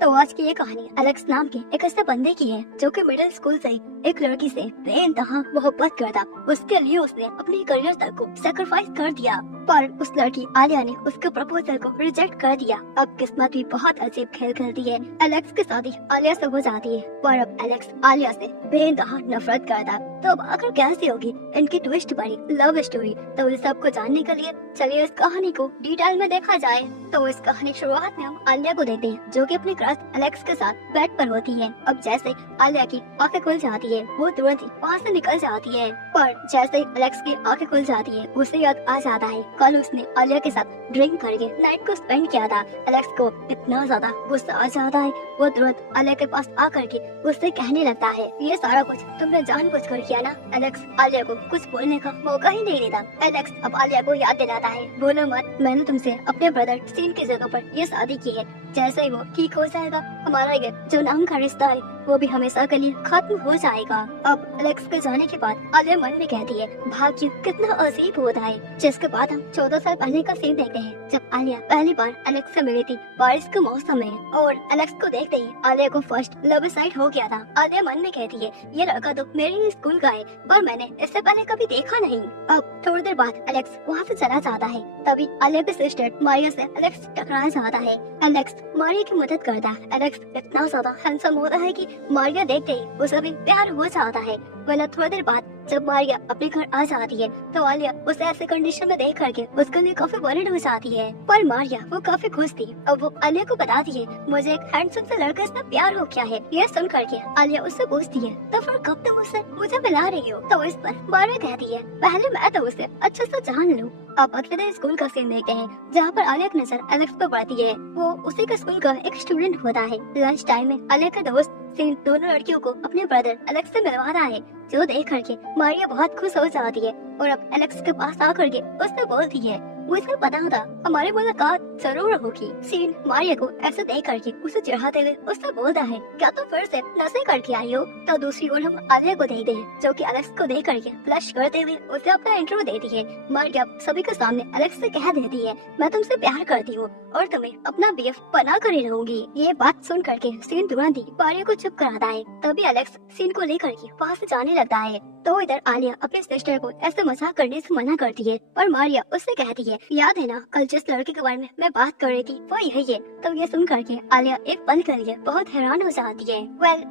तो आज की ये कहानी एलेक्स नाम के एक ऐसे बंदे की है जो कि मिडिल स्कूल से एक लड़की से बेइंतहा मोहब्बत करता। उसके लिए उसने अपनी करियर तक को सैक्रिफाइस कर दिया, पर उस लड़की आलिया ने उसके प्रपोजल को रिजेक्ट कर दिया। अब किस्मत भी बहुत अजीब खेल खेलती है। एलेक्स की शादी आलिया से हो जाती है, पर अब एलेक्स आलिया से बेइंतहा नफरत करता। तो अब आखिर कैसी होगी इनकी ट्विस्ट भरी लव स्टोरी? तो इस सब को जानने के लिए चलिए इस कहानी को डिटेल में देखा जाए। तो इस कहानी की शुरुआत में हम आलिया को देखते हैं, जो कि अपने क्रश एलेक्स के साथ बेड पर होती है। अब जैसे आलिया की आंखें खुल जाती है, वो तुरंत ही वहाँ से निकल जाती है। पर जैसे एलेक्स की आंखें खुल जाती है, उसे याद आ जाता है कल उसने आलिया के साथ ड्रिंक करके नाइट को स्पेंड किया था। एलेक्स को इतना ज्यादा गुस्सा आ जाता है, वो तुरंत आलिया के पास आकर के उससे कहने लगता है, ये सारा कुछ तुमने जानबूझकर किया ना। एलेक्स आलिया को कुछ बोलने का मौका ही नहीं देता। एलेक्स अब आलिया को याद दिलाता है, बोलो मत, मैंने तुमसे अपने ब्रदर सीन की जगह पर ये शादी की है। जैसे ही वो ठीक हो जाएगा, हमारा ये जो नाम का रिश्ता है वो भी हमेशा के लिए खत्म हो जाएगा। अब एलेक्स के जाने के बाद आलिया मन में कहती है, भाग्य कितना अजीब होता है। जिसके बाद हम 14 साल पहले का सीन देखते हैं, जब आलिया पहली बार एलेक्स से मिली थी बारिश के मौसम में, और एलेक्स को देखते ही आलिया को फर्स्ट लव साइट हो गया था। आलिया मन में कहती है, ये लड़का तो मेरे ही स्कूल का है, पर मैंने इससे पहले कभी देखा नहीं। अब थोड़ी देर बाद एलेक्स वहाँ से चला जाता है। तभी आलिया के सिस्टर मारिया से एलेक्स टकरा जाता है। एलेक्स मारिया की मदद करता है। एलेक्स इतना ज्यादा हैंडसम होता है कि मारिया देखते ही उसे भी प्यार हो जाता है। वरना थोड़ी देर बाद जब मारिया अपने घर आ जाती है, तो आलिया उसे ऐसे कंडीशन में देख करके उसके लिए काफी वरीड हो जाती है। पर मारिया वो काफी खुश थी। अब वो आलिया को बताती है, मुझे एक हैंडसम से लड़के से प्यार हो गया है। ये सुन करके आलिया उससे पूछती है, तो फिर कब तुम उससे मुझे मिला रही हो? तो इस पर मारिया कहती है, पहले मैं तो उसे अच्छे से जान लूं। अब अगले दिन स्कूल का सीन देखते हैं, जहाँ पर आलिया की नजर एलेक्स पर पड़ती है। वो उसी के स्कूल का एक स्टूडेंट होता है। लंच टाइम में आलिया का दोस्त सीन दोनों लड़कियों को अपने ब्रदर एलेक्स से मिलवा रहा है, जो देख करके मारिया बहुत खुश हो जाती है और अब एलेक्स के पास आकर के उससे बोलती है, मुझे पता था हमारी मुलाकात जरूर होगी। सीन मारिया को ऐसे देख करके उसे चिढ़ाते हुए उससे बोलता है, क्या तुम फिर से नशे करके आई हो? तो दूसरी ओर हम आलिया को देखते हैं, जो कि एलेक्स को देख करके फ्लश करते हुए उसे अपना इंट्रो देती है। मारिया सभी के सामने एलेक्स से कह देती है, मैं तुमसे प्यार करती हूँ और तुम्हें अपना बीएफ बना कर ही रहूंगी। ये बात सुन करके सीन तुरंत ही मारिया को चुप कराता है। तभी एलेक्स सीन को लेकर के वहाँ से जाने लगता है। तो इधर आलिया अपने सिस्टर को ऐसे मजाक करने से मना करती है, पर मारिया उससे कहती है, याद है ना कल जिस लड़के के बारे में मैं बात कर रही थी वो यही है। तो ये सुन करके आलिया एक पल के लिए बहुत हैरान हो जाती है।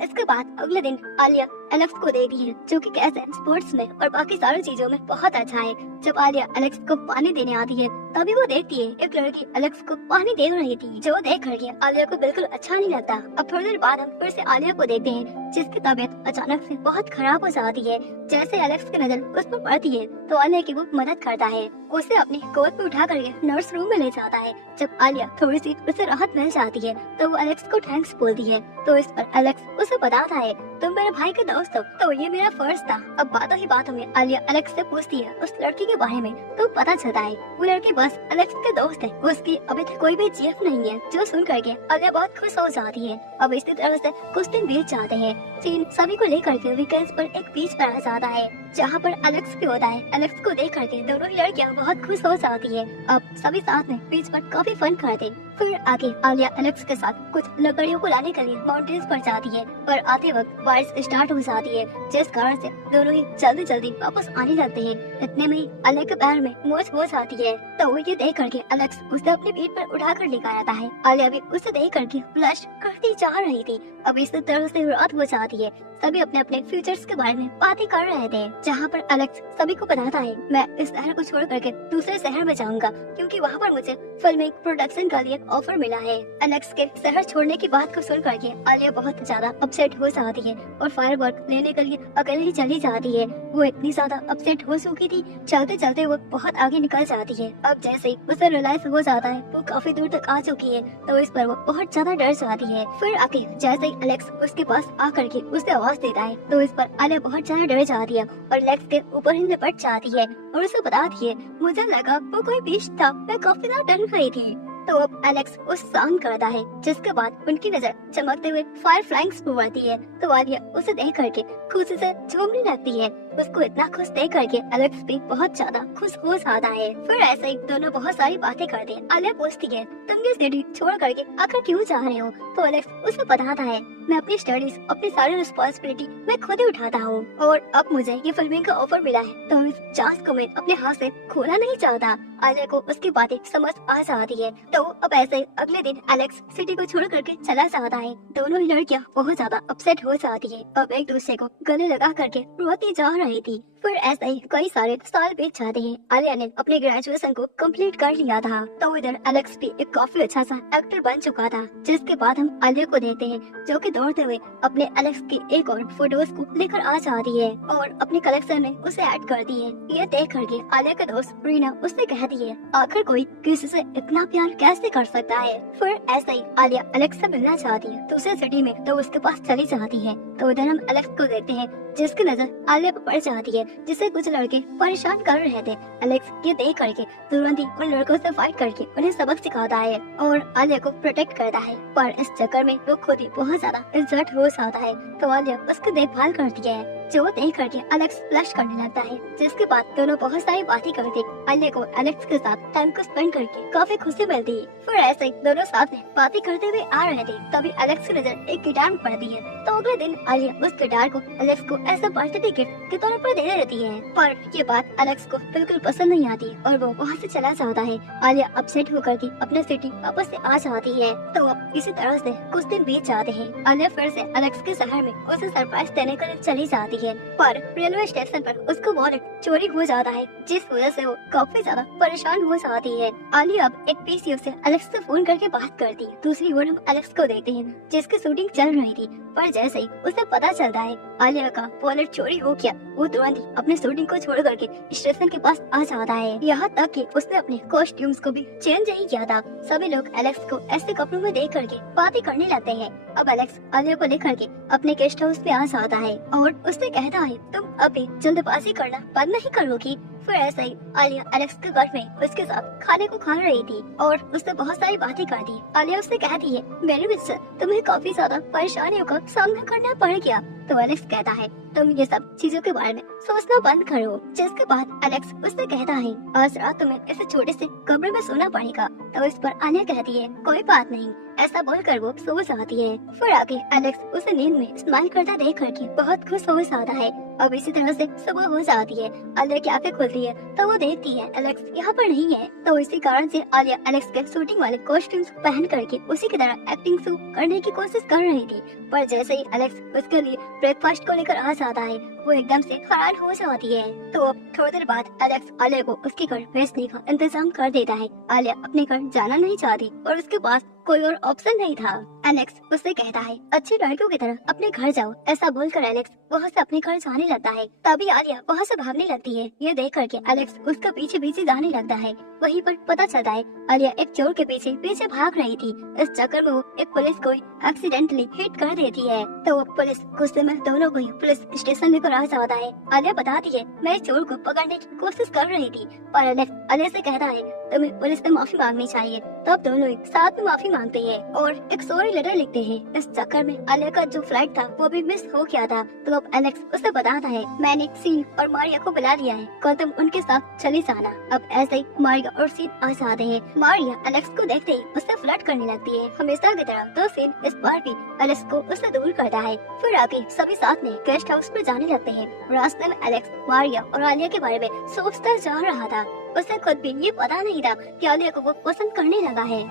इसके बाद अगले दिन आलिया एलेक्स को देखती है, जो कि कैसे स्पोर्ट्स में और बाकी सारी चीजों में बहुत अच्छा है। जब आलिया एलेक्स को पानी देने आती है, तभी वो देखती है एक लड़की एलेक्स को पानी दे रही थी, जो देख करके आलिया को बिल्कुल अच्छा नहीं लगता। अब थोड़ी देर बाद हम फिर से आलिया को देखते हैं, जिसकी तबीयत अचानक से बहुत खराब हो जाती है। जैसे एलेक्स की नजर उस पर पड़ती है, तो आलिया की वो मदद करता है, उसे अपनी गोद में उठा करके नर्स रूम में ले जाता है। जब आलिया थोड़ी सी उसे राहत मिल जाती है, तो वो एलेक्स को थैंक्स बोलती है। तो इस पर एलेक्स उसे बताता है, तुम मेरे भाई के दोस्त हो, तो ये मेरा फर्ज था। अब बातों ही बातों में आलिया एलेक्स से पूछती है उस लड़की के बारे में, तो पता चलता है वो लड़की बस एलेक्स के दोस्त है, उसकी अभी तक कोई भी जीएफ नहीं है। जो सुन करके आलिया बहुत खुश हो जाती है। अब इसी तरह से कुछ दिन बीत जाते हैं। सीन सभी को लेकर के वीकेंड्स पर एक बीच पर आ जाता है, जहाँ पर एलेक्स भी होता है। एलेक्स को देख करके दोनों ही लड़कियाँ बहुत खुश हो जाती है। अब सभी साथ में बीच पर काफी फन करते। फिर आगे आलिया एलेक्स के साथ कुछ लकड़ियों को लाने के लिए माउंटेन्स पर जाती है, पर आते वक्त बारिश स्टार्ट हो जाती है, जिस कारण से दोनों ही जल्दी जल्दी वापस आने लगते हैं। इतने में ही आलिया के पैर में मोच हो जाती है, तो ये देख करके एलेक्स उसे अपनी पीठ पर उठा कर लेकर आता है। आलिया भी उसे देख करके फ्लश करती जा रही थी। अब इस तरह से रात हो जाती है। सभी अपने अपने फ्यूचर्स के बारे में बातें कर रहे थे, जहाँ पर एलेक्स सभी को बताता है, मैं इस शहर को छोड़ करके दूसरे शहर में जाऊंगा, क्योंकि वहाँ पर मुझे फिल्मिंग प्रोडक्शन का लिए ऑफर मिला है। एलेक्स के शहर छोड़ने की बात को सुन करके आलिया बहुत ज्यादा अपसेट हो जाती है और फायरवर्क लेने के लिए अकेले ही चली जाती है। वो इतनी ज्यादा अपसेट हो चुकी थी, चलते चलते वो बहुत आगे निकल जाती है। अब जैसे ही उसे रियलाइज हो जाता है वो काफी दूर तक आ चुकी है, तो इस पर वो बहुत ज्यादा डर जाती है। फिर आके जैसे ही एलेक्स उसके पास आकर के उसे आवाज देता है, तो इस पर आलिया बहुत ज्यादा डर जाती है और एलेक्स के ऊपर ही लिपट जाती है और उसे बताती है, मुझे लगा वो कोई बीच था, मैं काफी ज्यादा डर गई थी। तो अब एलेक्स उस सॉन्ग करता है, जिसके बाद उनकी नजर चमकते हुए फायर फ्लाइंग्स पर पड़ती है। तो आलिया उसे देख करके खुशी से झूमने लगती है। उसको इतना खुश देख करके एलेक्स भी बहुत ज्यादा खुश हो जाता है। फिर ऐसे ही दोनों बहुत सारी बातें करते हैं। आलिया पूछती है, तुम ये सिटी छोड़ करके आखिर क्यों जा रहे हो? तो एलेक्स उसे बताता है, मैं अपनी स्टडीज, अपनी सारी रिस्पॉन्सिबिलिटी मैं खुद ही उठाता हूँ, और अब मुझे ये फिल्मिंग का ऑफर मिला है, तो इस चांस को मैं अपने हाथ से खोना नहीं चाहता। आलिया को उसकी बातें समझ आ जाती है। तो अब ऐसे अगले दिन एलेक्स सिटी को छोड़ करके चला जाता है। दोनों ही लड़कियां बहुत ज्यादा अपसेट हो जाती है। अब एक दूसरे को गले लगा करके रोती जा रही थी। फिर ऐसे ही कई सारे साल बीत जाते हैं। आलिया ने अपने ग्रेजुएशन को कंप्लीट कर लिया था। तो इधर एलेक्स भी एक काफी अच्छा सा एक्टर बन चुका था। जिसके बाद हम आलिया को देखते हैं, जो कि दौड़ते हुए अपने एलेक्स की एक और फोटोज को लेकर आ जाती है और अपने कलेक्शन में उसे ऐड करती है। ये देख करके आलिया के दोस्त रीना उससे कहती है, आखिर कोई किसी से इतना प्यार कैसे कर सकता है? फिर ऐसे ही आलिया एलेक्स से मिलना चाहती है दूसरे सिटी में, तो उसके पास चली जाती है। तो इधर हम एलेक्स को देखते हैं, जिसकी नजर आलिया पर पड़ जाती है, जिसे कुछ लड़के परेशान कर रहे थे। एलेक्स ये देख करके तुरंत ही उन लड़कों से फाइट करके उन्हें सबक सिखाता है और आलिया को प्रोटेक्ट करता है। पर इस चक्कर में वो खुद ही बहुत ज्यादा इंसर्ट हो जाता है। तो आलिया उसकी देखभाल करती है, जो देख करके एलेक्स ब्लश करने लगता है। जिसके बाद दोनों बहुत सारी बातें करते। आलिया को एलेक्स के साथ टाइम को स्पेंड करके काफी खुशी मिलती है। फिर ऐसे ही दोनों साथ में बातें करते हुए आ रहे थे, तभी एलेक्स की नजर एक गिटार में पड़ती है। तो अगले दिन आलिया उस गिटार को एलेक्स को ऐसा बर्थडे गिफ्ट के तौर पर दे देती है। पर ये बात एलेक्स को बिल्कुल पसंद नहीं आती और वो वहाँ से चला जाता है। आलिया अपसेट होकर के अपने सिटी वापस से आ जाती है। तो अब इसी तरह से कुछ दिन बीत जाते हैं। आलिया फिर से एलेक्स के शहर में उसे सरप्राइज देने के लिए चली जाती है। पर रेलवे स्टेशन पर उसका वॉलेट चोरी हो जाता है, जिस वजह से वो काफी ज्यादा परेशान हो जाती है। आलिया अब एक पीसीओ से एलेक्स से फोन करके बात करती है। दूसरी ओर हम एलेक्स को देखते हैं, जिसकी शूटिंग चल रही थी। पर जैसे ही उसे पता चलता है आलिया का वॉलेट चोरी हो गया, वो तुरंत ही अपने शूटिंग को छोड़ करके स्टेशन के पास आ जाता है। यहाँ तक कि उसने अपने कॉस्ट्यूम्स को भी चेंज नहीं किया था। सभी लोग एलेक्स को ऐसे कपड़ों में देख करके बातें करने लगते हैं। अब एलेक्स आलिया को लेकर के अपने गेस्ट हाउस पे आ जाता है और उससे कहता है, तुम अभी जल्दबाजी करना बंद नहीं करोगी? फिर ऐसे ही आलिया एलेक्स के घर में उसके साथ खाने को खा रही थी और उससे बहुत सारी बातें कर दी। आलिया उससे कहती है, मेरे मिस्टर, तुम्हें काफी ज्यादा परेशानियों का सामना करना पड़ गया। तो एलेक्स कहता है, तुम ये सब चीजों के बारे में सोचना बंद करो। जिसके बाद एलेक्स उससे कहता है, आज रात तुम्हें ऐसे छोटे से कमरे में सोना पड़ेगा। तो इस पर आलिया कहती है, कोई बात नहीं। ऐसा बोलकर वो सो जाती है। फिर आगे एलेक्स उसे नींद में स्माइल करता देख करके बहुत खुश हो जाता है। अब इसी तरह से सुबह हो जाती है। आलिया की आंखें खुलती है तो वो देखती है एलेक्स यहाँ पर नहीं है। तो इसी कारण से आलिया एलेक्स के शूटिंग वाले कॉस्ट्यूम्स पहन करके उसी की तरह एक्टिंग शो करने की कोशिश कर रही थी। पर जैसे ही एलेक्स उसके लिए ब्रेकफास्ट को लेकर आ जाता है, वो एकदम से हैरान हो जाती है। तो अब थोड़ी देर बाद एलेक्स आलिया को उसके घर भेजने का इंतजाम कर देता है। आलिया अपने घर जाना नहीं चाहती और उसके पास कोई और ऑप्शन नहीं था। एलेक्स उससे कहता है, अच्छी लड़कियों की तरह अपने घर जाओ। ऐसा बोलकर एलेक्स वहाँ से अपने घर जाने लगता है। तभी आलिया वहाँ से भागने लगती है। ये देख करके एलेक्स उसका पीछे पीछे जाने लगता है। वहीं पर पता चलता है आलिया एक चोर के पीछे पीछे भाग रही थी। इस चक्कर में वो एक पुलिस को एक्सीडेंटली हिट कर देती है। तो वो पुलिस गुस्से में दोनों को पुलिस स्टेशन लेकर आ जाता है। आलिया बताती है, मैं इस चोर को पकड़ने की कोशिश कर रही थी। पर एलेक्स आलिया से कहता है, तुम्हें पुलिस से माफी मांगनी चाहिए। तब दोनों साथ में माफी मांगते हैं और एक सॉरी लेटर लिखते हैं। इस चक्कर में आलिया का जो फ्लाइट था वो भी मिस हो गया था। तो अब एलेक्स उसे बताता है, मैंने सीन और मारिया को बुला लिया है, कल तुम उनके साथ चली जाना। अब ऐसे ही मारिया और सीन आ जाते हैं। मारिया एलेक्स को देखते ही उससे फ्लर्ट करने लगती है हमेशा की तरह। तो सीन इस बार भी एलेक्स को उससे दूर करता है। फिर आगे सभी साथ में गेस्ट हाउस पर जाने लगते हैं। रास्ते में एलेक्स मारिया और आलिया के बारे में सोचता जा रहा था। उसे खुद भी ये पता नहीं था कि आलिया को वो पसंद करने लगा है।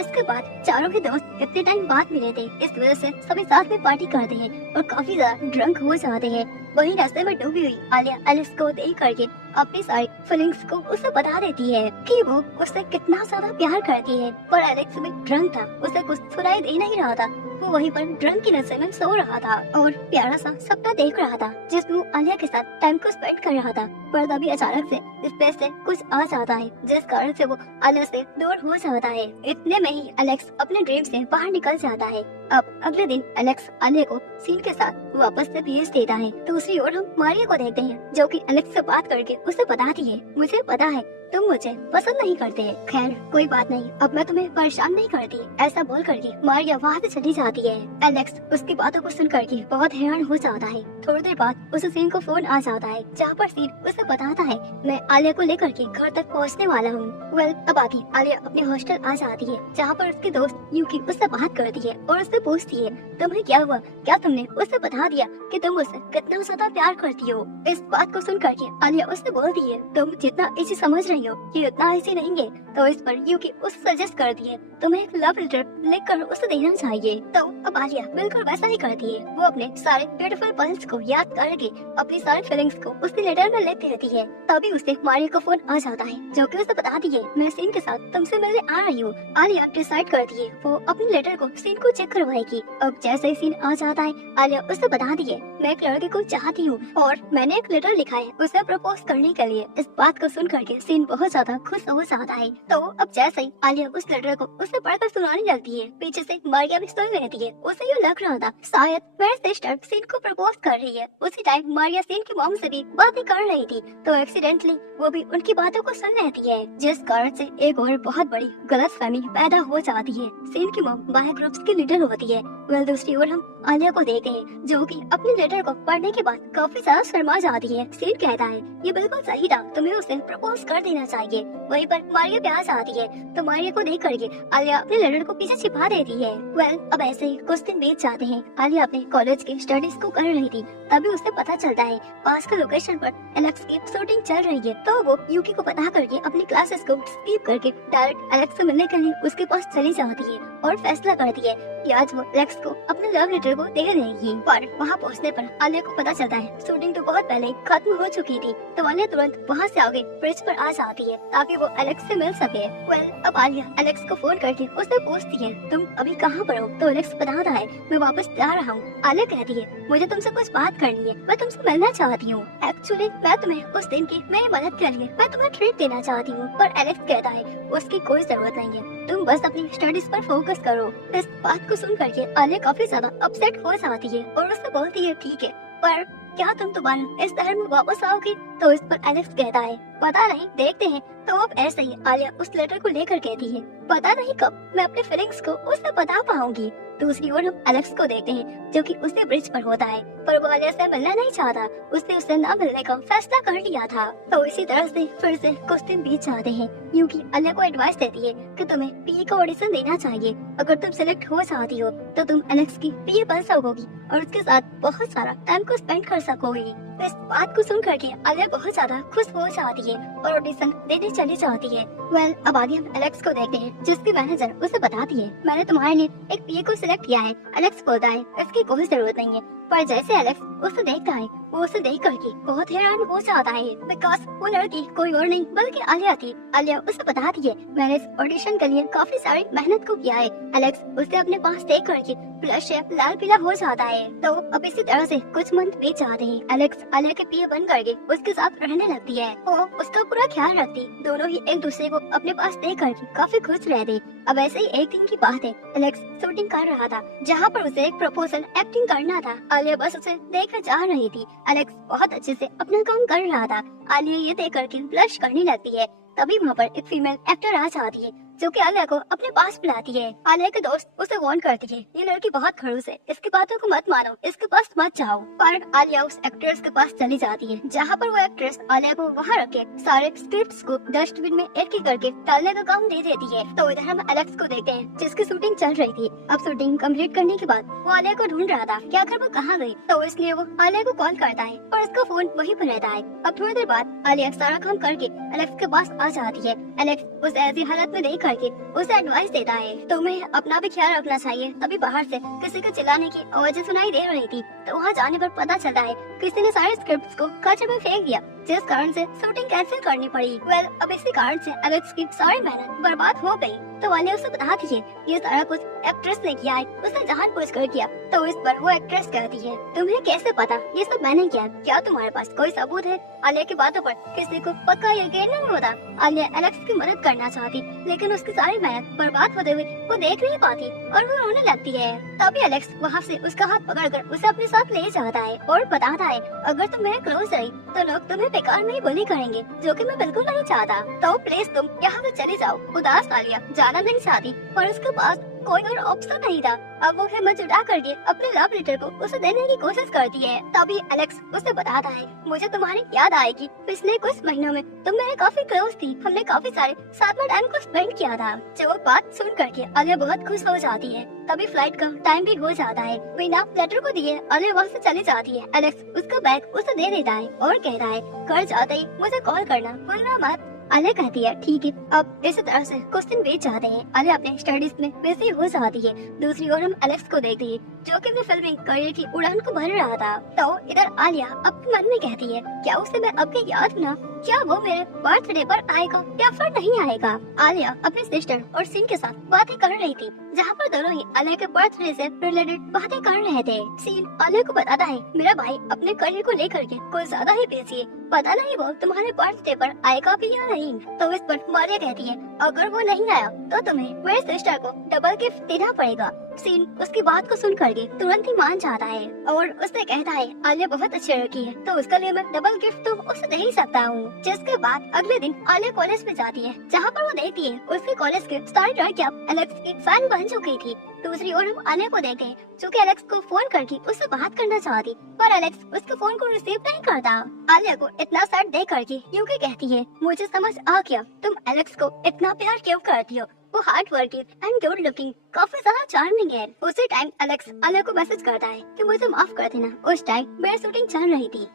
इसके बाद चारों के दोस्त इतने टाइम बाद मिले थे, इस वजह से सभी साथ में पार्टी करते हैं और काफी ज्यादा ड्रंक हो जाते हैं। वहीं रास्ते में डूबी हुई आलिया एलेक्स को देख करके अपनी सारी फीलिंग्स को उसे बता देती है कि वो उससे कितना ज्यादा प्यार करती है। पर एलेक्स में ड्रंक था, उसे कुछ सुनाई दे नहीं रहा था। वो वहीं पर ड्रंक की नशे में सो रहा था और प्यारा सा सपना देख रहा था, जिसमें वो आलिया के साथ टाइम को स्पेंड कर रहा था। पर तभी अचानक से स्पेस से कुछ आ जाता है, जिस कारण से वो आलिया से दूर हो जाता है। इतने में ही एलेक्स अपने ड्रीम से बाहर निकल जाता है। अब अगले दिन एलेक्स आलिया को सीन के साथ वापस से भेज देता है। दूसरी ओर हम मारिया को देखते हैं, जो कि एलेक्स से बात करके उसे बताती है, मुझे पता है तुम मुझे पसंद नहीं करते। खैर कोई बात नहीं, अब मैं तुम्हें परेशान नहीं करती। ऐसा बोल करके मारिया वहाँ से चली जाती है। एलेक्स उसकी बातों को सुन करके बहुत हैरान हो जाता है। थोड़ी देर बाद उस सीन को फोन आ जाता है जहाँ पर सीन उसे बताता है मैं आलिया को लेकर के घर तक पहुँचने वाला हूँ। वेल अब आगे आलिया अपने हॉस्टल आ जाती है जहाँ पर उसकी दोस्त यूकी उससे बात करती है और उससे पूछती है तुम्हें क्या हुआ, क्या तुमने उसे बता दिया कि तुम उससे कितना ज्यादा प्यार करती हो। इस बात को सुन करके आलिया उससे बोलती है तुम जितना इसे समझ रही हो ये उतना इसे नहीं है। तो इस पर यूकी उसे सजेस्ट करती है तुम्हें एक लव लेटर लिखकर उसे देना चाहिए। तो अब आलिया बिल्कुल वैसा ही करती है। वो अपने सारे ब्यूटीफुल पल्स को याद करके अपनी सारी फीलिंग्स को उसके लेटर में लिख देती है। तभी उसे मारिया का फोन आ जाता है जो कि उसे बताती है मैं सीन के साथ तुमसे मिलने आ रही हूँ। आलिया डिसाइड करती है वो अपने लेटर को सीन को चेक करवाएगी। अब जैसे ही सीन आ जाता है आलिया उसे बताती है मैं एक लड़के को चाहती हूँ और मैंने एक लेटर लिखा है उसे प्रपोज करने के लिए। इस बात को सुन करके सीन बहुत ज्यादा खुश हो जाता है। तो अब जैसे ही आलिया उस लेटर को उसे पढ़कर सुनाने लगती है पीछे से मारिया भी सुन रहती है। उसे ये लग रहा था शायद मेरी सिस्टर सीन को प्रपोज कर रही है। उसी टाइम मारिया सीन की मॉम से भी बातें कर रही थी तो एक्सीडेंटली वो भी उनकी बातों को सुन रहती है जिस कारण से एक और बहुत बड़ी गलतफहमी पैदा हो जाती है। सीन की मॉम बाह्य ग्रुप्स की लीडर होती है। वेल दूसरी ओर हम आलिया को देखते हैं जो कि अपने लेटर को पढ़ने के बाद काफी ज्यादा शर्मा जाती है। सीन कहता है ये बिल्कुल सही था, तुम्हें उसे प्रपोज कर देना चाहिए। वहीं पर मारिया प्यास आती है तो मारिया को देख करके आलिया अपने लेटर को पीछे छिपा देती है। वेल अब ऐसे ही कुछ दिन बीत जाते हैं। आलिया अपने कॉलेज की स्टडीज को कर रही थी तभी उसे पता चलता है पास के लोकेशन पर एलेक्स की शूटिंग चल रही है। तो वो यूकी को बता करके अपनी क्लासेस को स्किप करके डायरेक्ट एलेक्स से मिलने के लिए उसके पास चली जाती है और फैसला करती है कि आज वो एलेक्स को अपने लव लेटर को दे देगी। पर वहाँ पहुँचने पर आलिया को पता चलता है शूटिंग तो बहुत पहले खत्म हो चुकी थी। तो आलिया तुरंत वहाँ से आगे ब्रिज पर आ जाती है ताकि वो एलेक्स से मिल सके। वेल अब आलिया एलेक्स को फोन करके उससे पूछती है तुम अभी कहाँ पर हो। तो एलेक्स बताता है मैं वापस जा रहा हूँ। आलिया कहती है मुझे तुमसे कुछ बात करनी है, मैं तुमसे मिलना चाहती हूँ। एक्चुअली मैं तुम्हें उस दिन की मेरी मदद के लिए मैं तुम्हें ट्रीट देना चाहती हूँ। पर एलेक्स कहता है उसकी कोई जरूरत नहीं है, तुम बस अपनी स्टडीज पर फोकस करो। इस बात को सुन करके आलिया काफी ज्यादा अपसेट हो जाती है और उससे बोलती है ठीक है पर क्या तुम दोबारा इस शहर में वापस आओगे। तो इस पर एलेक्स कहता है पता नहीं, देखते हैं। तो अब ऐसे ही आलिया उस लेटर को लेकर कहती है पता नहीं कब मैं अपने फीलिंग्स को उससे बता पाऊंगी। दूसरी ओर हम एलेक्स को देखते हैं जो कि उससे ब्रिज पर होता है पर वो आलिया से मिलना नहीं चाहता, उसने उससे ना मिलने का फैसला कर लिया था। तो इसी तरह से फिर से कुछ दिन बीत जाते हैं। यूकी आलिया को एडवाइस देती है कि तुम्हें पीए का ऑडिशन देना चाहिए। अगर तुम सिलेक्ट हो जाती हो तो तुम एलेक्स की पीए बन सकोगी और उसके साथ बहुत सारा टाइम को स्पेंड कर सकोगी। इस बात को सुन करके आलिया बहुत ज्यादा खुश हो जाती है और ऑडिशन देने चली जाती है। वेल अब आगे हम एलेक्स को देखते हैं जिसकी मैनेजर उसे बताती है मैंने तुम्हारे लिए एक पीए को सिलेक्ट किया है। एलेक्स बोलता है इसकी कोई जरूरत नहीं है। पर जैसे एलेक्स उसे देखता है वो उसे देख करके बहुत हैरान हो जाता है बिकॉज वो लड़की कोई और नहीं बल्कि आलिया थी। आलिया उसे बताती है मैंने इस ऑडिशन के लिए काफी सारी मेहनत को किया है। एलेक्स उसे अपने पास देख करके ब्लश लाल पीला हो जाता है। तो अब इसी तरह से कुछ मंथ बीत जाते हैं। एलेक्स आलिया के पीए बन करके उसके साथ रहने लगती है। वो उसका पूरा ख्याल रखती, दोनों ही एक दूसरे को अपने पास देख करके काफी खुश रहते। अब ऐसे ही एक दिन की बात है, एलेक्स शूटिंग कर रहा था जहाँ पर उसे एक प्रपोजल एक्टिंग करना था। आलिया बस उसे देखकर जा रही थी। एलेक्स बहुत अच्छे से अपना काम कर रहा था। आलिया ये देख करके ब्लश करने लगती है। तभी वहाँ पर एक फीमेल एक्टर आ जाती है जो कि आलिया को अपने पास बुलाती है। आलिया के दोस्त उसे वार्न करती है ये लड़की बहुत खड़ूस है, इसकी बातों को मत मानो, इसके पास मत जाओ। पर आलिया उस एक्ट्रेस के पास चली जाती है जहाँ पर वो एक्ट्रेस आलिया को वहाँ रख के सारे स्क्रिप्ट्स को डस्टबिन में एक एक करके डालने का काम दे देती है। तो इधर हम एलेक्स को देखते हैं जिसकी शूटिंग चल रही थी। अब शूटिंग कम्प्लीट करने के बाद वो आलिया को ढूंढ रहा था कि आखिर वो कहाँ गई। तो इसलिए वो आलिया को कॉल करता है और उसका फोन वहीं पर रहता है। अब थोड़ी देर बाद आलिया सारा काम करके एलेक्स के पास आ जाती है। एलेक्स उसे ऐसी हालत में देख करके उसे एडवाइस देता है तुम्हें अपना भी ख्याल रखना चाहिए। तभी बाहर से किसी के चिल्लाने की आवाजें सुनाई दे रही थी। तो वहाँ जाने पर पता चलता है किसी ने सारे स्क्रिप्ट्स को कचरे में फेंक दिया जिस कारण से शूटिंग कैंसिल करनी पड़ी। वेल अब इसी कारण से एलेक्स की सारी मेहनत बर्बाद हो गई। तो आलिया उसे बताती है ये सारा कुछ एक्ट्रेस ने किया है, उसने जानबूझ कर किया। तो इस पर वो एक्ट्रेस कहती है तुम्हें कैसे पता ये सब मैंने किया, क्या तुम्हारे पास कोई सबूत है। आलिया की बातों पर किसी को पक्का यकीन नहीं होता। आलिया एलेक्स की मदद करना चाहती लेकिन उसकी सारी मेहनत बर्बाद होते हुए वो देख नहीं पाती और वो रोने लगती है। तभी एलेक्स वहाँ से उसका हाथ पकड़कर उसे अपने साथ ले जाता है और बताता है अगर तुम मेरे क्लोज रही तो लोग तुम्हें बेकार में ही बुली करेंगे, जो कि मैं बिल्कुल नहीं चाहता। तो प्लीज तुम यहाँ से चले जाओ। उदास आलिया जाना नहीं चाहती, पर उसके पास कोई और ऑप्शन नहीं था। अब वो हिम्मत जुटा करके अपने लव लेटर को उसे देने की कोशिश करती है। तभी एलेक्स उसे बताता है, मुझे तुम्हारी याद आएगी, पिछले कुछ महीनों में तुम मेरे काफी क्लोज थी, हमने काफी सारे साथ में टाइम को स्पेंड किया था। जो बात सुन करके आलिया बहुत खुश हो जाती है। तभी फ्लाइट का टाइम भी हो जाता है। बिना लेटर को दिए आलिया वहाँ से चली जाती है। एलेक्स उसका बैग उसे दे देता है और कहता है, घर जाते ही मुझे कॉल करना, भूलना मत। आलिया कहती है, ठीक है। अब इसी तरह से कुछ दिन बीत जाते हैं। आलिया अपने स्टडीज में बिजी हो जाती है। दूसरी ओर हम एलेक्स को देखते हैं, जो कि अपने फिल्मिंग करियर की उड़ान को भर रहा था। तो इधर आलिया अपने मन में कहती है, क्या उसे मैं अब भी याद ना, क्या वो मेरे बर्थडे पर आएगा या फिर नहीं आएगा। आलिया अपने सिस्टर और सीन के साथ बातें कर रही थी, जहाँ पर दोनों ही आलिया के बर्थडे से रिलेटेड बातें कर रहे थे। सीन आलिया को बताता है, मेरा भाई अपने करियर को लेकर के कुछ ज्यादा ही बिजी है, पता नहीं वो तुम्हारे बर्थडे पर आएगा भी या नहीं। तो इस पर मारिया कहती है, अगर वो नहीं आया तो तुम्हें मेरे सिस्टर को डबल गिफ्ट देना पड़ेगा। सीन उसकी बात को सुन करके तुरंत ही मान जाता है और उससे कहता है, आलिया बहुत अच्छी लड़की है, तो उसके लिए मैं डबल गिफ्ट तो उसे दे ही सकता हूँ। जिसके बाद अगले दिन आलिया कॉलेज में जाती है, जहाँ पर वो देखती है उसके कॉलेज के सारी लड़कियाँ एलेक्स की फैन बन चुकी थी। दूसरी ओर हम आलिया को देखते हैं, जो कि एलेक्स को फोन करके उससे बात करना चाहती, पर एलेक्स उसके फोन को रिसीव नहीं करता। आलिया को इतना सैड देख करके यूकी कहती है, मुझे समझ आ गया तुम एलेक्स को इतना प्यार क्यों करती हो, वो hard working and good looking काफी ज्यादा चार्मिंग है। उसी टाइम एलेक्स आलिया को मैसेज करता है कि मुझे माफ कर देना, उस टाइम मेरी शूटिंग चल रही थी।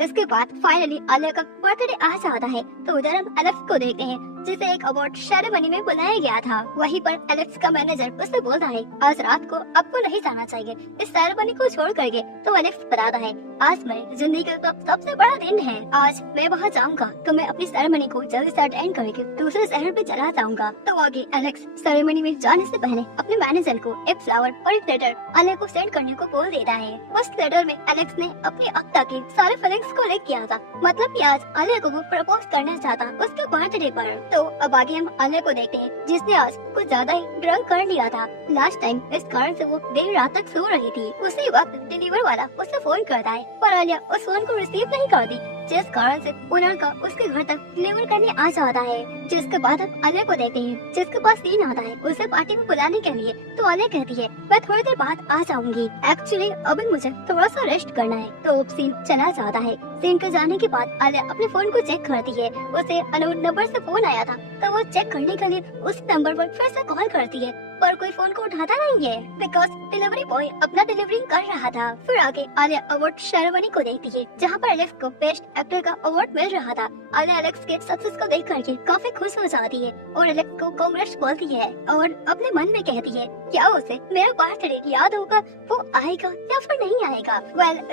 इसके बाद फाइनली आलिया का बर्थडे आ जाता है। तो उधर हम एलेक्स को देखते हैं, जिसे एक अवार्ड सेरेमनी में बुलाया गया था। वहीं पर एलेक्स का मैनेजर उसे बोलता है, आज रात को आपको नहीं जाना चाहिए इस सेरेमनी को छोड़ करके। तो एलेक्स बताता है, आज मेरी जिंदगी का सबसे बड़ा दिन है, आज मैं वहाँ जाऊंगा, तो मैं अपनी सेरेमनी को जल्दी से अटेंड करके दूसरे शहर पे चला जाऊंगा। तो आगे एलेक्स सेरेमनी में जाने से पहले अपने मैनेजर को एक फ्लावर और एक लेटर आलिया को सेंड करने को बोल देता है। उस लेटर में एलेक्स ने अपनी अब तक की सारे फीलिंग्स को लिख किया था, मतलब कि आज आलिया को वो प्रपोज करना चाहता उसके बर्थडे पर। तो अब आगे हम आलिया को देखते हैं, जिसने आज कुछ ज्यादा ही ड्रंक कर लिया था लास्ट टाइम, इस कारण से वो देर रात तक सो रही थी। उसी वक्त डिलीवर वाला उसे फोन करता है, पर आलिया उस फोन को रिसीव नहीं करती, जिस कारण से वो लड़का उसके घर तक डिलीवर करने आ जाता है। जिसके बाद हम आलिया को देखते हैं, जिसके पास सीन आता है उसे पार्टी में बुलाने के लिए। तो आलिया कहती है, मैं थोड़ी देर बाद आ जाऊंगी, एक्चुअली अभी मुझे थोड़ा सा रेस्ट करना है। तो सीन चला जाता है। सीन के जाने के बाद आलिया अपने फोन को चेक करती है, उसे अननोन नंबर से फोन आया था, तो वो चेक करने के लिए उस नंबर पर फिर से कॉल करती है, पर कोई फोन को उठाता नहीं है, बिकॉज डिलीवरी बॉय अपना डिलीवरी कर रहा था। फिर आगे आलिया अवार्ड सेरेमनी को देखती है, जहाँ पर एलेक्स को बेस्ट एक्टर का अवार्ड मिल रहा था। आलिया एलेक्स के सक्सेस को देख करके काफी खुश हो जाती है और एलेक्स को कांग्रेस बोलती है और अपने मन में कहती है, क्या उसे मेरा बर्थडे याद होगा, वो आएगा या फिर नहीं आएगा।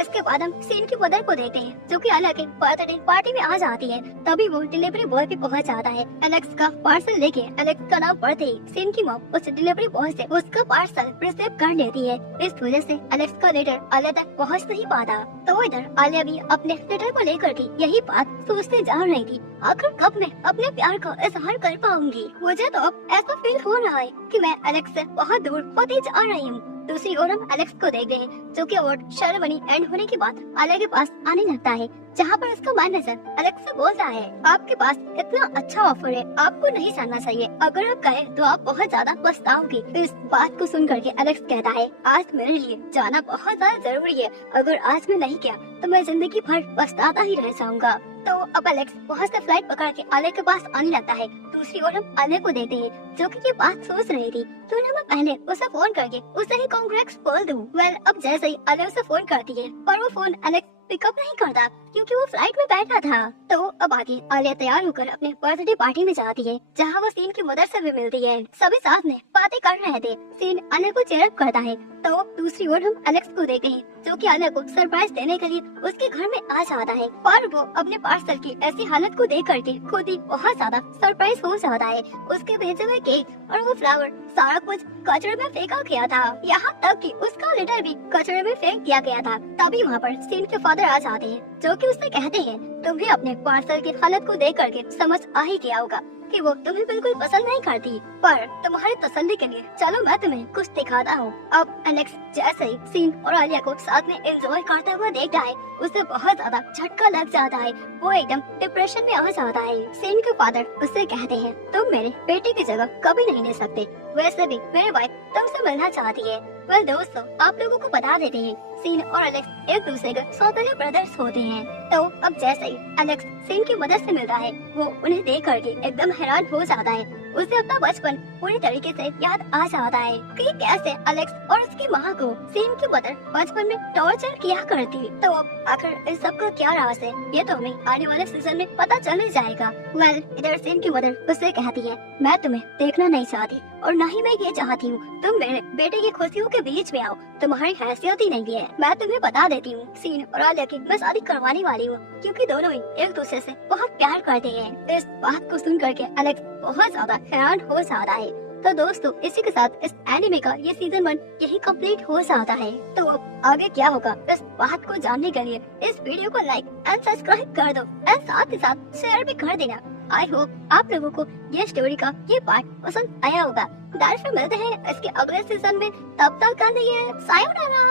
इसके बाद हम सीन की मदर को देखते हैं, जो कि आलिया के बर्थडे पार्टी में आ जाती है। तभी वो डिलीवरी बॉय भी पहुंच जाता है एलेक्स का पार्सल लेके। एलेक्स का नाम पढ़ते ही सीन की मॉम उस डिलीवरी बॉय से उसका पार्सल रिसीव कर लेती है। इस वजह से एलेक्स का लेटर आलिया तक पहुंच नहीं पाता। तो इधर आलिया भी अपने लेटर को लेकर के यही बात सोचते जा रही थी, आखिर कब मैं अपने प्यार का इजहार कर पाऊंगी। मुझे तो अब ऐसा फील हो रहा है कि मैं एलेक्स से बहुत दूर होती जा रही हूँ। दूसरी ओर हम एलेक्स को देखते हैं, जो कि अवार्ड सेरेमनी एंड होने के बाद आलिया के पास आने लगता है, जहाँ पर उसका मैनेजर एलेक्स से बोलता है, आपके पास इतना अच्छा ऑफर है, आपको नहीं जाना चाहिए, अगर आप गए तो आप बहुत ज्यादा पछताओगे। इस बात को सुन करके एलेक्स कहता है, आज मेरे लिए जाना बहुत ज्यादा जरूरी है, अगर आज मैं नहीं गया तो मैं जिंदगी भर पछताता ही रह जाऊंगा। तो अब एलेक्स वहाँ से फ्लाइट पकड़ के आलिया के पास आने लगता है। दूसरी ओर हम आलिया को देते हैं, जो कि ये बात सोच रही थी, तो मैं पहले उसे फोन करके उसे ही कांग्रेस बोल दूं। अब जैसे ही आलिया उसे फोन करती है, पर वो फोन एलेक्स पिकअप नहीं करता, क्योंकि वो फ्लाइट में बैठा था। तो अब आगे आलिया तैयार होकर अपने बर्थडे पार्टी में जाती है, जहाँ वो सीन की मदर से भी मिलती है। सभी साथ में बातें कर रहे थे। सीन आलिया को चेयर अप करता है। तो दूसरी ओर हम एलेक्स को देखते हैं, जो कि आलिया को सरप्राइज देने के लिए उसके घर में आ जाता है, पर वो अपने पार्सल की ऐसी हालत को देख करके खुद ही बहुत ज्यादा सरप्राइज हो जाता है। उसके भेजे हुए केक और वो फ्लावर सारा कुछ कचरे में फेंका गया था, यहाँ तक कि उसका लेटर भी कचरे में फेंक दिया गया था। तभी वहाँ पर सीन के फादर आ जाते हैं, जो कि उससे कहते हैं, तुम्हें अपने पार्सल की हालत को देख करके समझ आ ही गया होगा कि वो तुम्हें बिल्कुल पसंद नहीं करती। पर तुम्हारी तसल्ली के लिए चलो मैं तुम्हें कुछ दिखाता हूँ। अब एलेक्स जैसे ही सीन और आलिया को साथ में एंजॉय करते हुए देखता है, उसे बहुत ज्यादा झटका लग जाता है। वो एकदम डिप्रेशन में आ जाता है। सीन के फादर उससे कहते हैं, तुम मेरे बेटे की जगह कभी नहीं ले सकते, वैसे भी मेरी वाइफ तुमसे मिलना चाहती है। वेल दोस्तों, आप लोगों को बता देते हैं, सीन और एलेक्स एक दूसरे के सौतेले ब्रदर्स होते हैं। तो अब जैसे ही एलेक्स सीन की मदद से मिलता है, वो उन्हें देख करके एकदम हैरान हो जाता है। उसे अपना बचपन पूरी तरीके से याद आ जाता है कि कैसे एलेक्स और उसकी माँ को सीन की मदर बचपन में टॉर्चर किया करती। तो अब आखिर इस सब का क्या राज है, ये तो हमें आने वाले सीजन में पता चल ही जाएगा। वेल इधर सीन की मदर उससे कहती है, मैं तुम्हें देखना नहीं चाहती और न ही मैं ये चाहती हूँ तुम मेरे बेटे की खुशियों के बीच में आओ, तुम्हारी हैसियत ही नहीं है। मैं तुम्हें बता देती हूँ, सीन और आलिया की मैं शादी करवाने वाली हूँ, क्योंकि दोनों ही एक दूसरे से बहुत प्यार करते हैं। इस बात को सुन करके एलेक्स बहुत ज्यादा हैरान हो जाता है। तो दोस्तों, इसी के साथ इस एनिमे का ये सीजन 1 यही कंप्लीट हो जाता है। तो अब आगे क्या होगा, इस बात को जानने के लिए इस वीडियो को लाइक एंड सब्सक्राइब कर दो एंड साथ ही साथ शेयर भी कर देना। आई होप आप लोगों को ये स्टोरी का ये पार्ट पसंद आया होगा। फिर मिलते हैं इसके अगले सीजन में, तब तक के लिए सायोनारा।